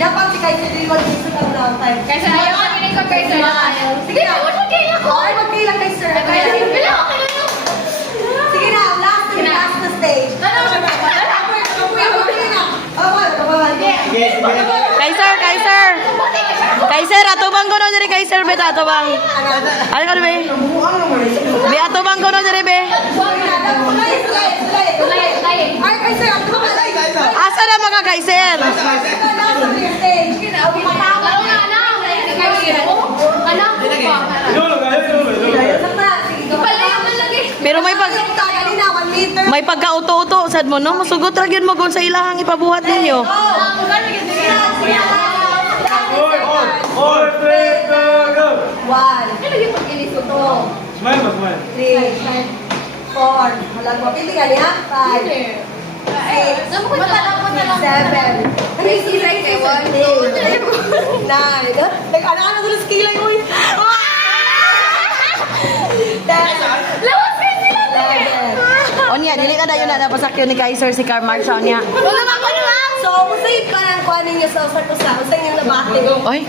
Dapat si Kaiser din mag-isip ang long time. Kasi ayaw kami na ikaw, Kaiser. Sige na, huwag magkailan ko. Ay, magkailan, Kaiser. Sige na, last na stage. Kaiser, Kaiser. Kaiser, ato bang kono diri Kaiser bet ato bang. Ano ka be? Be ato bang kono diri be? Ay, Kaiser, ako ba? Asa na mga Kaiser? Pero may pagka-uto-uto sad mo no, masugot ra gyud mo gon sa ilahang ipabuhat ninyo. One, Smile ba, smile? 3, 4, walang mo. Pili ka niya? 5, 6, 7, 9. Nag-ano-ano sila sa kilay mo eh. 10, Onya, dili na dayon na napasakyo ni Kaiser si Car March niya. So, usay pa ng kuha ninyo sa usar-usar. Usay niyong nabate. Oy.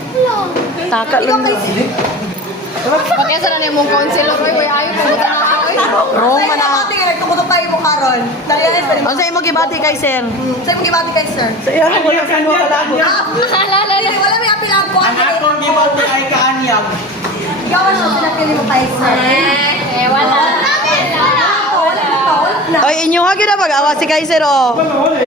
Taka Ikaw lang. kay Pagkasa na niya mong counsel, Roy, ayaw mo na ako. Wrong man na. nabate nga, nagtukutok tayo mo karon. Tariyan pa rin. Unsa imo gibati Kaiser? Sa'yo mo gibati kay sir. Sa iya wala sa mo kalabo. Wala may apilang ko. Ang akong gibaw ay kaanyag. Ikaw ang pinapili mo kay sir. Wala. Wala na. Oy, inyo ha gyud na pag-awa si Kaiser oh.